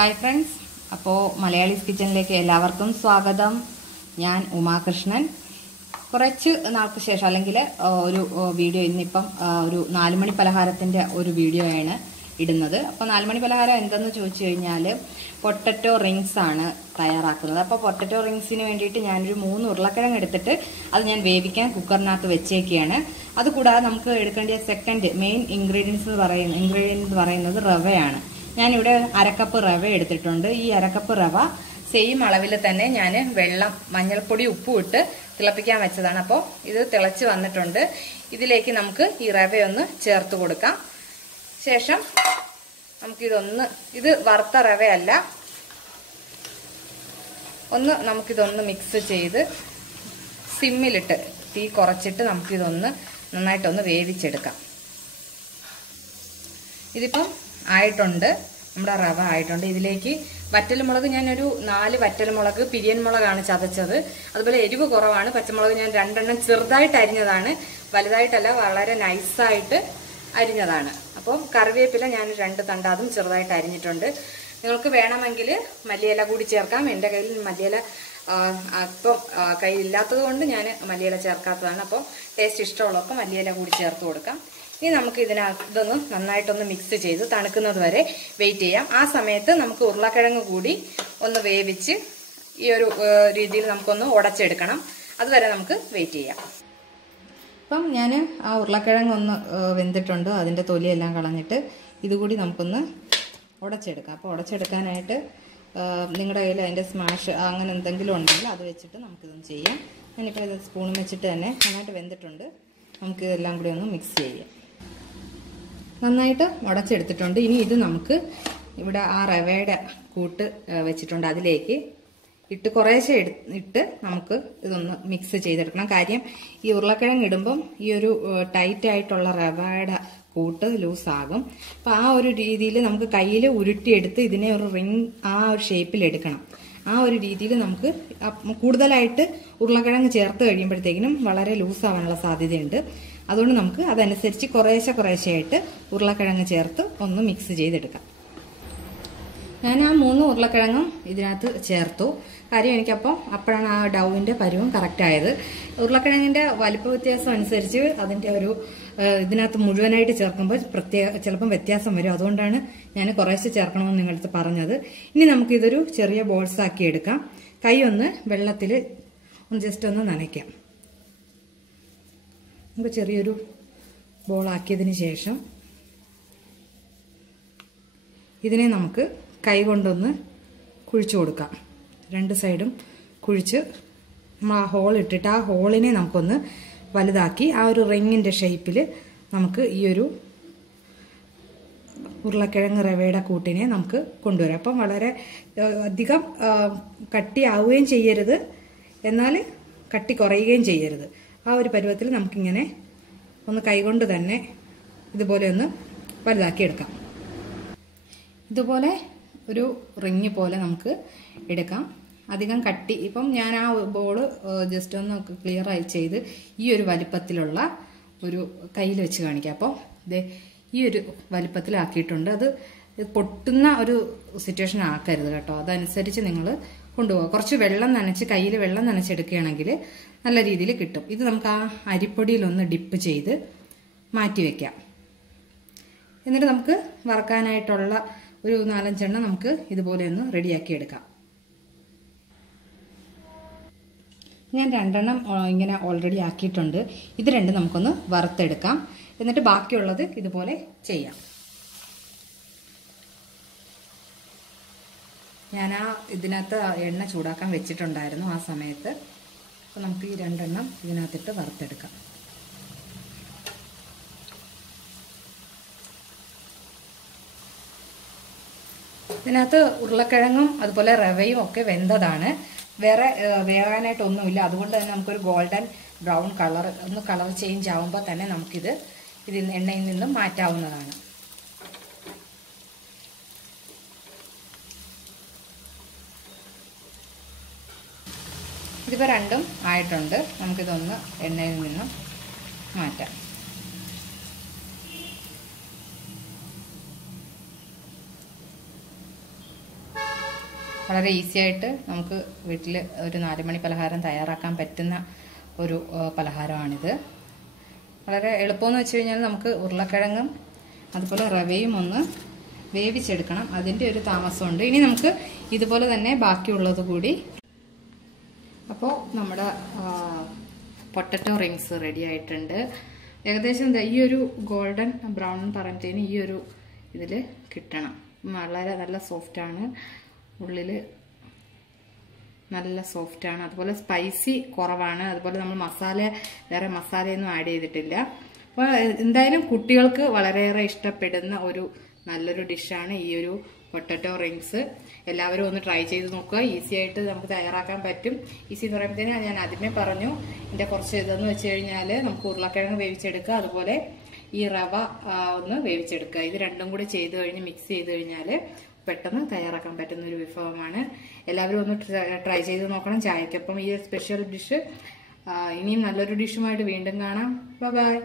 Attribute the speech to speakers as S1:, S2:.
S1: Hi friends. അപ്പോൾ മലയാളീസ് കിച്ചണിലേക്ക് എല്ലാവർക്കും സ്വാഗതം. ഞാൻ ഉമാകൃഷ്ണൻ. കുറച്ച് നാൾക്ക് ശേഷം അല്ലെങ്കിൽ ഒരു വീഡിയോ ഇന്നിപ്പം ഒരു നാലുമണി പലഹാരത്തിന്റെ ഒരു വീഡിയോ ആണ് ഇടുന്നത്. അപ്പോൾ നാലുമണി പലഹാരം എന്തെന്ന് ചോദിച്ചു കഴിഞ്ഞാൽ പൊട്ടറ്റോ റിങ്സ് ആണ് തയ്യാറാക്കുന്നത്. അപ്പോൾ പൊട്ടറ്റോ റിങ്സിന് വേണ്ടിയിട്ട് ഞാനൊരു മൂന്ന് ഉരുളക്കിഴങ്ങ് എടുത്തിട്ട് അത് ഞാൻ വേവിക്കാൻ കുക്കറിനകത്ത് വെച്ചേക്കുകയാണ് അതുകൂടാതെ നമുക്ക് എടുക്കേണ്ട സെക്കൻഡ് മെയിൻ ഇൻഗ്രീഡിയൻസ് എന്ന് പറയുന്ന ഇൻഗ്രീഡിയൻസ് പറയുന്നത് റവയാണ്. ഞാനിവിടെ അരക്കപ്പ് റവ എടുത്തിട്ടുണ്ട്. ഈ അരക്കപ്പ് റവ സെയിം അളവിൽ തന്നെ ഞാൻ വെള്ളം മഞ്ഞൾപ്പൊടി ഉപ്പും ഇട്ട് തിളപ്പിക്കാൻ വെച്ചതാണ്. അപ്പോൾ ഇത് തിളച്ച് വന്നിട്ടുണ്ട്. ഇതിലേക്ക് നമുക്ക് ഈ റവയൊന്ന് ചേർത്ത് കൊടുക്കാം. ശേഷം നമുക്കിതൊന്ന് ഇത് വറുത്ത റവയല്ല. ഒന്ന് നമുക്കിതൊന്ന് മിക്സ് ചെയ്ത് സിമ്മിലിട്ട് തീ കുറച്ചിട്ട് നമുക്കിതൊന്ന് നന്നായിട്ടൊന്ന് വേവിച്ചെടുക്കാം. ഇതിപ്പം ആയിട്ടുണ്ട്. നമ്മുടെ റവ ആയിട്ടുണ്ട്. ഇതിലേക്ക് വറ്റൽമുളക് ഞാനൊരു നാല് വറ്റൽമുളക് പിരിയൻ മുളകാണ് ചതച്ചത്. അതുപോലെ എരിവ് കുറവാണ്. പച്ചമുളക് ഞാൻ രണ്ടെണ്ണം ചെറുതായിട്ട് അരിഞ്ഞതാണ്. വലുതായിട്ടല്ല വളരെ നൈസായിട്ട് അരിഞ്ഞതാണ്. അപ്പോൾ കറിവേപ്പില ഞാൻ രണ്ട് തണ്ടാതും ചെറുതായിട്ട് അരിഞ്ഞിട്ടുണ്ട്. നിങ്ങൾക്ക് വേണമെങ്കിൽ മല്ലിയില കൂടി ചേർക്കാം. എന്റെ കയ്യിൽ മല്ലിയില ഇപ്പം കയ്യിലില്ലാത്തത് കൊണ്ട് ഞാൻ മല്ലിയില ചേർക്കാത്തതാണ്. അപ്പോൾ ടേസ്റ്റ് ഇഷ്ടമുള്ളപ്പോൾ മല്ലിയില കൂടി ചേർത്ത് കൊടുക്കാം. ഇനി നമുക്ക് ഇതിനകത്ത് ഇതൊന്ന് നന്നായിട്ടൊന്ന് മിക്സ് ചെയ്ത് തണുക്കുന്നത് വരെ വെയിറ്റ് ചെയ്യാം. ആ സമയത്ത് നമുക്ക് ഉരുളക്കിഴങ്ങ് കൂടി ഒന്ന് വേവിച്ച് ഈ ഒരു രീതിയിൽ നമുക്കൊന്ന് ഉടച്ചെടുക്കണം. അതുവരെ നമുക്ക് വെയിറ്റ് ചെയ്യാം. അപ്പം ഞാൻ ആ ഉരുളക്കിഴങ്ങ് ഒന്ന് വെന്തിട്ടുണ്ട്. അതിന്റെ തൊലിയെല്ലാം കളഞ്ഞിട്ട് ഇതുകൂടി നമുക്കൊന്ന് ഉടച്ചെടുക്കാം. അപ്പോൾ ഉടച്ചെടുക്കാനായിട്ട് നിങ്ങളുടെ കയ്യിൽ അതിന്റെ സ്മാഷ് അങ്ങനെ എന്തെങ്കിലും ഉണ്ടെങ്കിൽ അത് വെച്ചിട്ട് നമുക്കിതൊന്ന് ചെയ്യാം. ഞാനിപ്പോൾ ഇത് സ്പൂണും വെച്ചിട്ട് തന്നെ നന്നായിട്ട് വെന്തിട്ടുണ്ട്. നമുക്കിതെല്ലാം കൂടി ഒന്ന് മിക്സ് ചെയ്യാം. നന്നായിട്ട് ഉടച്ചെടുത്തിട്ടുണ്ട് ഇനി ഇത് നമുക്ക് ഇവിടെ ആ റവയുടെ കൂട്ട് വെച്ചിട്ടുണ്ട് അതിലേക്ക്. ഇട്ട് കുറേശ്ശെ ഇട്ട് നമുക്ക് ഇതൊന്ന് മിക്സ് ചെയ്തെടുക്കണം. കാര്യം ഈ ഉരുളക്കിഴങ്ങ് ഇടുമ്പം ഈ ഒരു ടൈറ്റ് ആയിട്ടുള്ള റവയുടെ കൂട്ട് ലൂസാകും. അപ്പം ആ ഒരു രീതിയിൽ നമുക്ക് കയ്യിൽ ഉരുട്ടിയെടുത്ത് ഇതിനെ ഒരു റിങ് ആ ഒരു ഷേപ്പിൽ എടുക്കണം. ആ ഒരു രീതിയിൽ നമുക്ക് കൂടുതലായിട്ട് ഉരുളക്കിഴങ്ങ് ചേർത്ത് കഴിയുമ്പോഴത്തേക്കിനും വളരെ ലൂസാവാനുള്ള സാധ്യതയുണ്ട്. അതുകൊണ്ട് നമുക്ക് അതനുസരിച്ച് കുറേശ്ശെ കുറേശ്ശെയായിട്ട് ഉരുളക്കിഴങ്ങ് ചേർത്ത് ഒന്ന് മിക്സ് ചെയ്തെടുക്കാം. ഞാൻ ആ മൂന്ന് ഉരുളക്കിഴങ്ങും ഇതിനകത്ത് ചേർത്തു. കാര്യം എനിക്കപ്പോൾ അപ്പോഴാണ് ആ ഡൗവിന്റെ പരുവം കറക്റ്റായത് ഉരുളക്കിഴങ്ങിന്റെ വലിപ്പ വ്യത്യാസം അനുസരിച്ച് അതിന്റെ ഒരു ഇതിനകത്ത് മുഴുവനായിട്ട് ചേർക്കുമ്പോൾ പ്രത്യേക ചിലപ്പം വ്യത്യാസം വരും. അതുകൊണ്ടാണ് ഞാൻ കുറേശ്ശെ ചേർക്കണമെന്ന് നിങ്ങളടുത്ത് പറഞ്ഞത്. ഇനി നമുക്കിതൊരു ചെറിയ ബോൾസാക്കി എടുക്കാം. കൈ ഒന്ന് വെള്ളത്തിൽ ജസ്റ്റ് ഒന്ന് നനയ്ക്കാം. നമുക്ക് ചെറിയൊരു ബോളാക്കിയതിന് ശേഷം ഇതിനെ നമുക്ക് കൈ കൊണ്ടൊന്ന് കുഴിച്ചു കൊടുക്കാം. രണ്ട് സൈഡും കുഴിച്ച് നമ്മൾ ആ ഹോൾ ഇട്ടിട്ട് ആ ഹോളിനെ നമുക്കൊന്ന് വലുതാക്കി ആ ഒരു റിങ്ങിന്റെ ഷേപ്പിൽ നമുക്ക് ഈ ഒരു ഉരുളക്കിഴങ്ങ് റവയുടെ കൂട്ടിനെ നമുക്ക് കൊണ്ടുവരാം. അപ്പം വളരെ അധികം കട്ടിയാവുകയും ചെയ്യരുത്. എന്നാൽ കട്ടി കുറയുകയും ചെയ്യരുത്. ആ ഒരു പരുവത്തിൽ നമുക്കിങ്ങനെ ഒന്ന് കൈകൊണ്ട് തന്നെ ഇതുപോലെ ഒന്ന് വലുതാക്കി എടുക്കാം ഇതുപോലെ ഒരു റിങ് പോലെ നമുക്ക് എടുക്കാം. അധികം കട്ടി ഇപ്പം ഞാൻ ആ ബോൾ ജസ്റ്റ് ഒന്ന് ക്ലിയർ ആയി ചെയ്ത് ഈ ഒരു വലിപ്പത്തിലുള്ള ഒരു കയ്യിൽ വെച്ച് കാണിക്കാം. അപ്പോൾ ഇതേ ഈ ഒരു വലിപ്പത്തിലാക്കിയിട്ടുണ്ട്. അത് പൊട്ടുന്ന ഒരു സിറ്റുവേഷൻ ആക്കരുത് കേട്ടോ. അതനുസരിച്ച് നിങ്ങൾ കൊണ്ടുപോകുക കുറച്ച് വെള്ളം നനച്ച് കയ്യിൽ വെള്ളം നനച്ചെടുക്കുകയാണെങ്കിൽ നല്ല രീതിയിൽ കിട്ടും. ഇത് നമുക്ക് ആ അരിപ്പൊടിയിലൊന്ന് ഡിപ്പ് ചെയ്ത് മാറ്റി വെക്കാം. എന്നിട്ട് നമുക്ക് വറക്കാനായിട്ടുള്ള ഒരു നാലഞ്ചെണ്ണം നമുക്ക് ഇതുപോലെ ഒന്ന് റെഡിയാക്കി എടുക്കാം. ഞാൻ രണ്ടെണ്ണം ഇങ്ങനെ ഓൾറെഡി ആക്കിയിട്ടുണ്ട്. ഇത് രണ്ടും നമുക്കൊന്ന് വറുത്തെടുക്കാം. എന്നിട്ട് ബാക്കിയുള്ളത് ഇതുപോലെ ചെയ്യാം. ഞാൻ ആ ഇതിനകത്ത് എണ്ണ ചൂടാക്കാൻ വെച്ചിട്ടുണ്ടായിരുന്നു ആ സമയത്ത്. അപ്പോൾ നമുക്ക് ഈ രണ്ടെണ്ണം ഇതിനകത്തിട്ട് വറുത്തെടുക്കാം. ഇതിനകത്ത് ഉരുളക്കിഴങ്ങും അതുപോലെ റവയും ഒക്കെ വെന്തതാണ്. വേറെ വേകാനായിട്ടൊന്നുമില്ല അതുകൊണ്ട് തന്നെ നമുക്കൊരു ഗോൾഡൻ ബ്രൗൺ കളർ ഒന്ന് കളർ ചേഞ്ച് ആവുമ്പോൾ തന്നെ നമുക്കിത് ഇതിൽ എണ്ണയിൽ നിന്നും മാറ്റാവുന്നതാണ്. ഇതിപ്പോൾ രണ്ടും ആയിട്ടുണ്ട്. നമുക്കിതൊന്ന് എണ്ണയിൽ നിന്നും മാറ്റാം. വളരെ ഈസി ആയിട്ട് നമുക്ക് വീട്ടിൽ ഒരു നാലുമണി പലഹാരം തയ്യാറാക്കാൻ പറ്റുന്ന ഒരു പലഹാരമാണിത്. വളരെ എളുപ്പമെന്ന് വെച്ച് കഴിഞ്ഞാൽ നമുക്ക് ഉരുളക്കിഴങ്ങും അതുപോലെ റവയും ഒന്ന് വേവിച്ചെടുക്കണം. അതിന്റെ ഒരു താമസമുണ്ട്. ഇനി നമുക്ക് ഇതുപോലെ തന്നെ ബാക്കിയുള്ളത് കൂടി അപ്പോൾ നമ്മുടെ പൊട്ടറ്റോ റിങ്സ് റെഡി ആയിട്ടുണ്ട്. ഏകദേശം എന്താ ഈ ഒരു ഗോൾഡൻ ബ്രൗൺ പറയുമ്പോഴത്തേന് ഈ ഒരു ഇതിൽ കിട്ടണം. വളരെ നല്ല സോഫ്റ്റാണ് ഉള്ളിൽ നല്ല സോഫ്റ്റാണ് അതുപോലെ സ്പൈസി കുറവാണ്. അതുപോലെ നമ്മൾ മസാല വേറെ മസാലയൊന്നും ആഡ് ചെയ്തിട്ടില്ല. അപ്പോൾ എന്തായാലും കുട്ടികൾക്ക് വളരെയേറെ ഇഷ്ടപ്പെടുന്ന ഒരു നല്ലൊരു ഡിഷാണ് ഈ ഒരു പൊട്ടറ്റോ റിങ്സ് എല്ലാവരും ഒന്ന് ട്രൈ ചെയ്ത് നോക്കുക. ഈസി ആയിട്ട് നമുക്ക് തയ്യാറാക്കാൻ പറ്റും. ഈസി എന്ന് പറയുമ്പോഴത്തേന് ഞാൻ ആദ്യമേ പറഞ്ഞു. ഇതിന്റെ കുറച്ച് ഇതെന്ന് വെച്ച് കഴിഞ്ഞാൽ നമുക്ക് ഉരുളക്കിഴങ്ങ് വേവിച്ചെടുക്കുക. അതുപോലെ ഈ റവ ഒന്ന് വേവിച്ചെടുക്കുക. ഇത് രണ്ടും കൂടി ചെയ്ത് കഴിഞ്ഞ് മിക്സ് ചെയ്ത് കഴിഞ്ഞാൽ പെട്ടെന്ന് തയ്യാറാക്കാൻ പറ്റുന്ന ഒരു വിഭവമാണ്. എല്ലാവരും ഒന്ന് ട്രൈ ചെയ്ത് നോക്കണം. ചായക്കപ്പം ഈ സ്പെഷ്യൽ ഡിഷ് ഇനിയും നല്ലൊരു ഡിഷുമായിട്ട് വീണ്ടും കാണാം. ബൈ